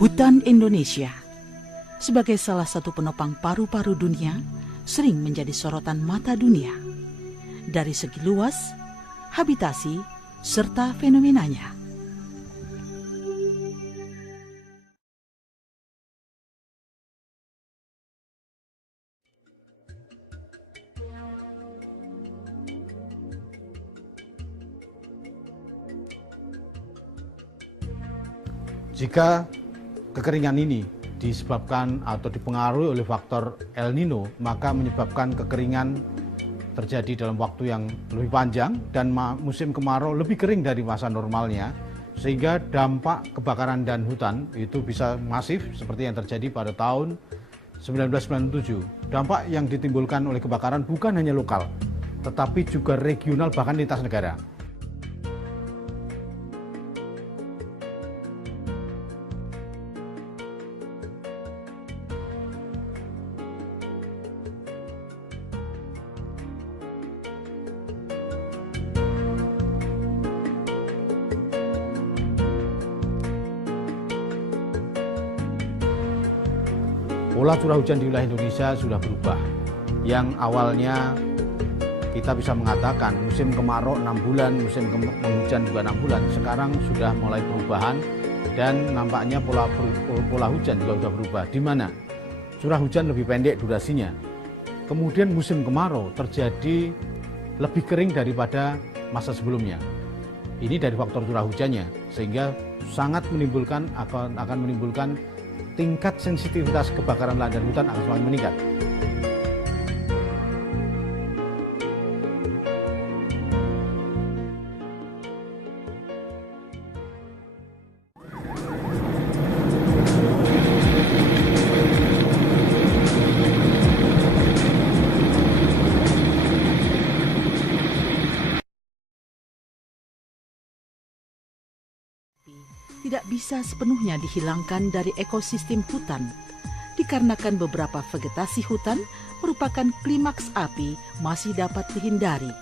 Hutan Indonesia sebagai salah satu penopang paru-paru dunia sering menjadi sorotan mata dunia dari segi luas, habitasi, serta fenomenanya. Jika kekeringan ini disebabkan atau dipengaruhi oleh faktor El Nino, maka menyebabkan kekeringan terjadi dalam waktu yang lebih panjang dan musim kemarau lebih kering dari masa normalnya, sehingga dampak kebakaran dan hutan itu bisa masif seperti yang terjadi pada tahun 1997. Dampak yang ditimbulkan oleh kebakaran bukan hanya lokal, tetapi juga regional bahkan lintas negara. Pola curah hujan di wilayah Indonesia sudah berubah. Yang awalnya kita bisa mengatakan musim kemarau 6 bulan, musim penghujan juga 6 bulan, sekarang sudah mulai perubahan dan nampaknya pola hujan juga sudah berubah. Di mana curah hujan lebih pendek durasinya. Kemudian musim kemarau terjadi lebih kering daripada masa sebelumnya. Ini dari faktor curah hujannya, sehingga sangat menimbulkan akan menimbulkan tingkat sensitivitas kebakaran lahan dan hutan akan semakin meningkat. Tidak bisa sepenuhnya dihilangkan dari ekosistem hutan, dikarenakan beberapa vegetasi hutan merupakan klimaks api masih dapat dihindari.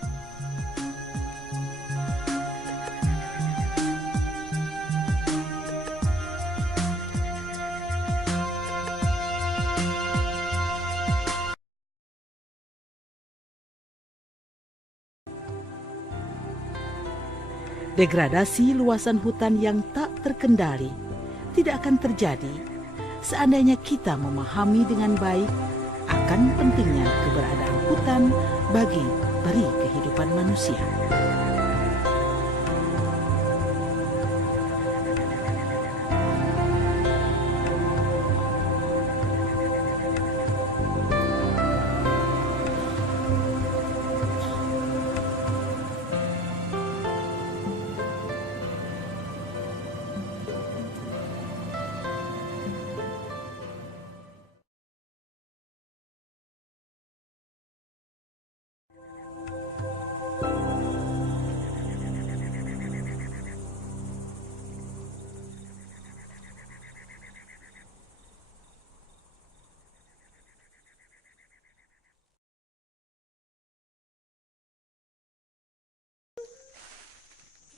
Degradasi luasan hutan yang tak terkendali tidak akan terjadi seandainya kita memahami dengan baik akan pentingnya keberadaan hutan bagi peri kehidupan manusia.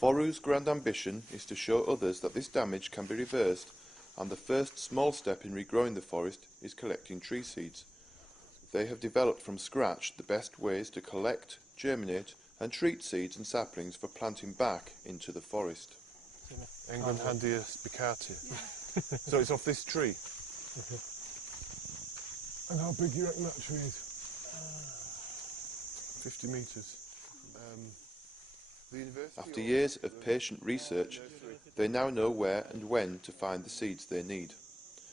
Foru's grand ambition is to show others that this damage can be reversed, and the first small step in regrowing the forest is collecting tree seeds. They have developed from scratch the best ways to collect, germinate and treat seeds and saplings for planting back into the forest. Englandhandia spicata. So it's off this tree? And how big do you reckon that tree is? 50 metres. After years of patient research, they now know where and when to find the seeds they need.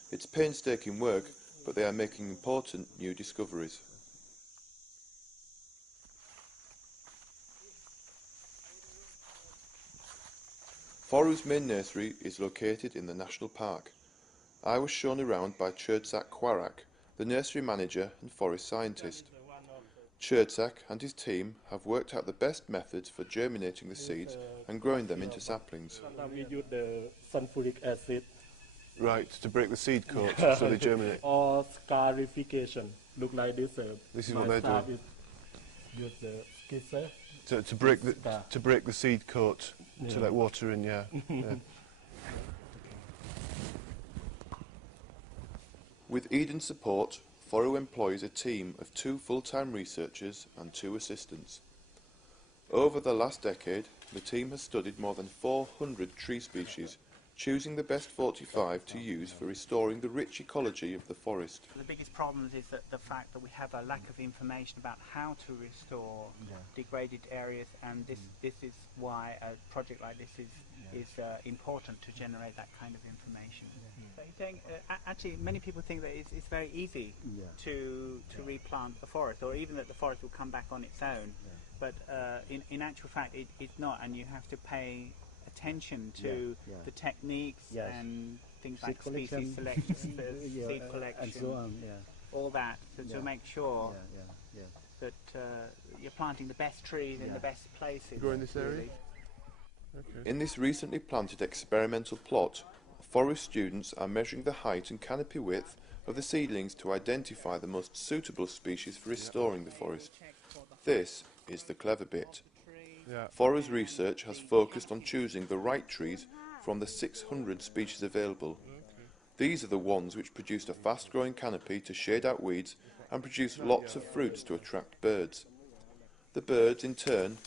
It's painstaking work, but they are making important new discoveries. Foru's main nursery is located in the National Park. I was shown around by Chertsak Kwarak, the nursery manager and forest scientist. Chertsak and his team have worked out the best methods for germinating the seeds and growing them into saplings. We use the sulfuric acid. Right, to break the seed coat so they germinate. Or scarification. Look like this. This is what they're doing. Use the skisser. To break the seed coat to let water in, yeah. Yeah. With Eden's support, Forrow employs a team of 2 full-time researchers and 2 assistants. Over the last decade, the team has studied more than 400 tree species, choosing the best 45 to use for restoring the rich ecology of the forest. The biggest problem is that the fact that we have a lack of information about how to restore degraded areas, and this is why a project like this is important to generate that kind of information. So you're saying, actually, many people think that it's very easy to replant the forest, or even that the forest will come back on its own. But in actual fact, it's not, and you have to pay attention to the techniques and things like species selection, seed collection, and so on, all that, to make sure that you're planting the best trees in the best places. Grow in this area? Really. Okay. In this recently planted experimental plot, forest students are measuring the height and canopy width of the seedlings to identify the most suitable species for restoring the forest. This is the clever bit. Forrow's research has focused on choosing the right trees from the 600 species available. These are the ones which produced a fast-growing canopy to shade out weeds and produce lots of fruits to attract birds. The birds, in turn,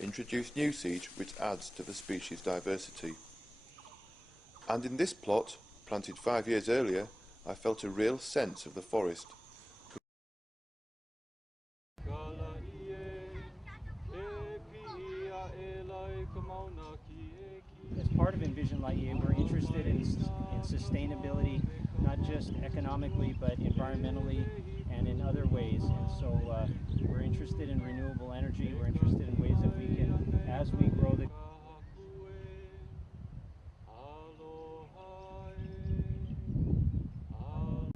introduce new seed which adds to the species diversity. And in this plot, planted 5 years earlier, I felt a real sense of the forest. As part of Envision Lightyear, we're interested in sustainability, not just economically, but environmentally and in other ways. And so we're interested in renewable energy. We're interested in ways that we can, as we grow the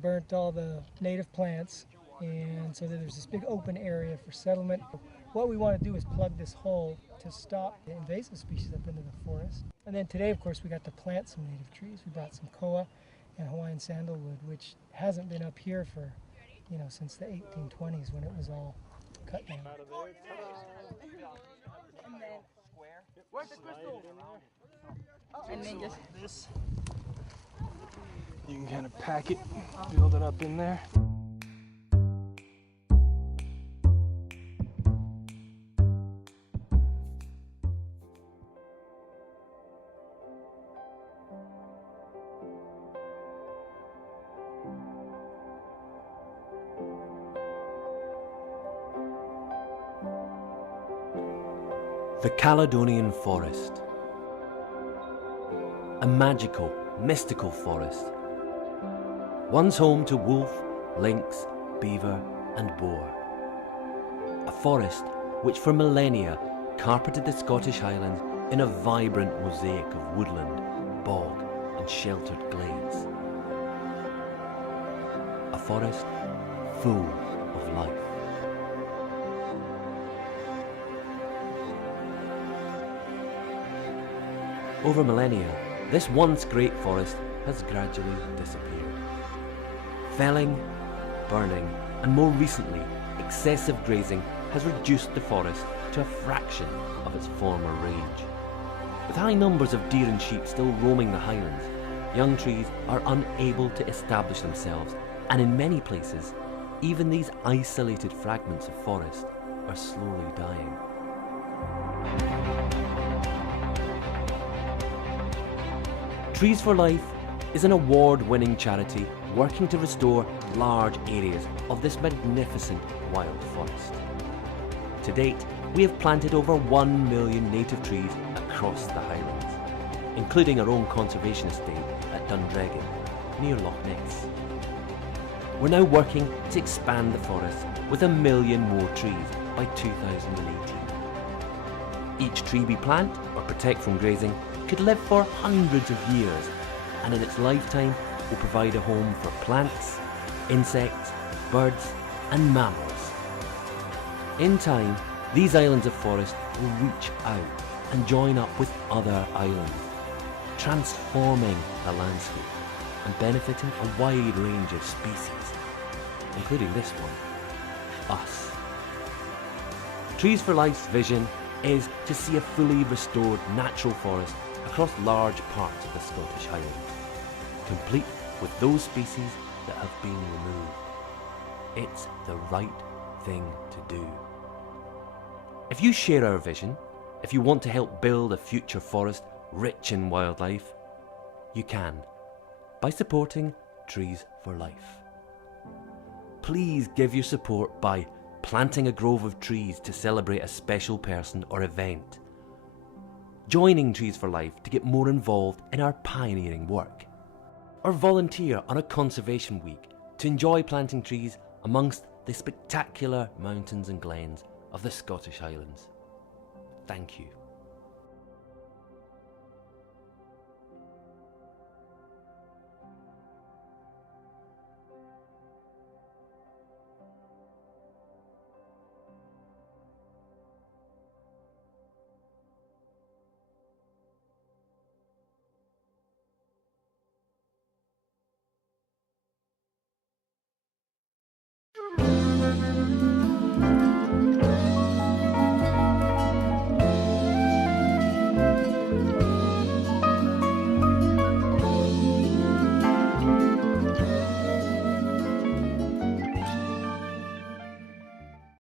burnt all the native plants, and so there's this big open area for settlement. What we want to do is plug this hole to stop the invasive species up into the forest. And then today, of course, we got to plant some native trees. We brought some koa and Hawaiian sandalwood, which hasn't been up here for, since the 1820s when it was all cut down. And then just this. You can kind of pack it, build it up in there. The Caledonian Forest. A magical, mystical forest. Once home to wolf, lynx, beaver and boar. A forest which for millennia carpeted the Scottish Highlands in a vibrant mosaic of woodland, bog and sheltered glades. A forest full of life. Over millennia, this once great forest has gradually disappeared. Felling, burning, and more recently, excessive grazing has reduced the forest to a fraction of its former range. With high numbers of deer and sheep still roaming the highlands, young trees are unable to establish themselves, and in many places, even these isolated fragments of forest are slowly dying. Trees for Life is an award-winning charity working to restore large areas of this magnificent wild forest. To date, we have planted over 1 million native trees across the Highlands, including our own conservation estate at Dundregan, near Loch Ness. We're now working to expand the forest with 1 million more trees by 2018. Each tree we plant or protect from grazing could live for hundreds of years, and in its lifetime will provide a home for plants, insects, birds and mammals. In time, these islands of forest will reach out and join up with other islands, transforming the landscape and benefiting a wide range of species, including this one, us. Trees for Life's vision is to see a fully restored natural forest across large parts of the Scottish Highlands, complete with those species that have been removed. It's the right thing to do. If you share our vision, if you want to help build a future forest rich in wildlife, you can by supporting Trees for Life. Please give your support by planting a grove of trees to celebrate a special person or event, joining Trees for Life to get more involved in our pioneering work, or volunteer on a conservation week to enjoy planting trees amongst the spectacular mountains and glens of the Scottish Highlands. Thank you.